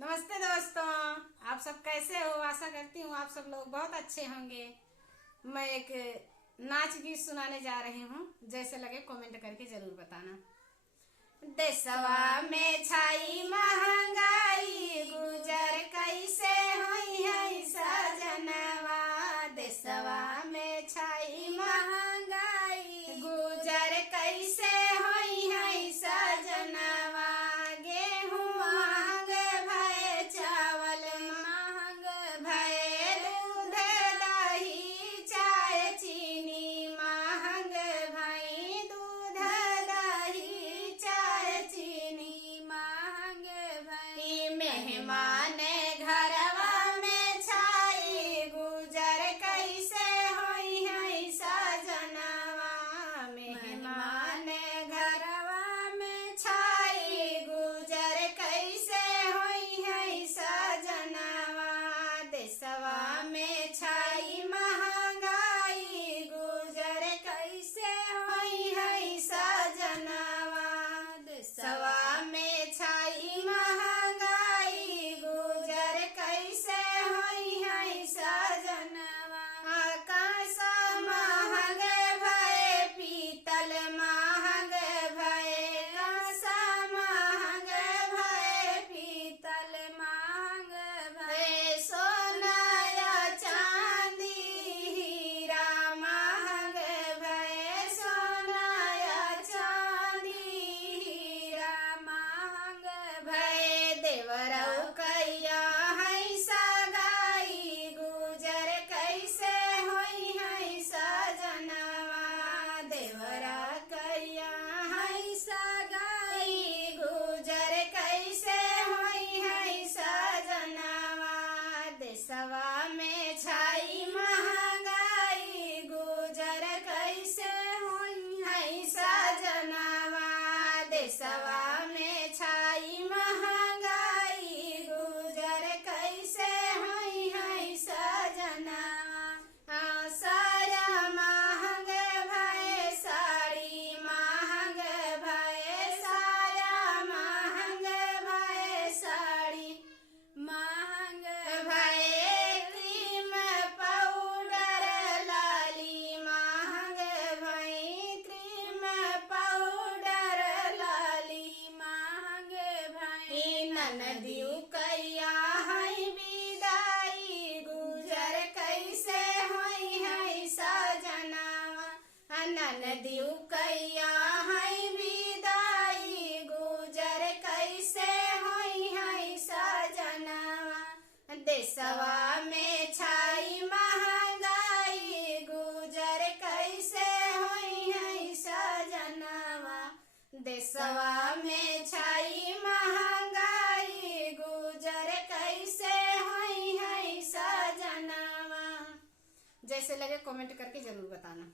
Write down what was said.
नमस्ते दोस्तों, आप सब कैसे हो। आशा करती हूँ आप सब लोग बहुत अच्छे होंगे। मैं एक नाच गीत सुनाने जा रही हूँ, जैसे लगे कमेंट करके जरूर बताना। देशवा में छाई महंगाई, गुजर कैसे होई है सजनवा। देशवा में छाई महंगाई, गुजर कैसे होई है सजनवा। गेहूं महंग भय, चावल महंग भय, दूध दही चाय चीनी महंग भई। दूध दही चाय चीनी महंग भई। मेहमान घरवा में छाई, गुजर कैसे होई है सजनवा। मेहमान घरवा में छाई, गुजर कैसे होई है सजनवा। देशवा में छाई महंगाई, गुजर कैसे होई है सजनवा। देशवा में छाई महंगाई, गुजर कैसे होई है सजनवा। आकाश महंग भय, पीतल महंग भय। कांसा महंग भय, पीतल महंग भय। सोना या चांदी हीरा महंग भय। सोना या चांदी हीरा महंग भय। देवरऊ कैया है सगाई, गुजर कैसे होई है सजनवा। देवरा कैया है सगाई, गुजर कैसे होई है सजनवा। देशवा में छाई महंगाई, गुजर कैसे होई है सजनवा। देशवा में छाई महंगाई, गुजर कैसे होई है सजनवा। साया महंग भय, साड़ी महंग भय। साया महंग भय, साड़ी महंग भय। क्रीम पाउडर लाली महंग भई। क्रीम पाउडर लाली महंग भई। ननदियू कैया है विदाई, गुजर कैसे होई है सजनवा। ननदियू कैया है विदाई, गुजर कैसे होई है सजनवा। देशवा में छाई महंगाई, गुजर कैसे होई है सजनवा। देशवा में छाई महंगाई, गुजर कैसे होई है सजनवा। जैसे लगे कमेंट करके जरूर बताना।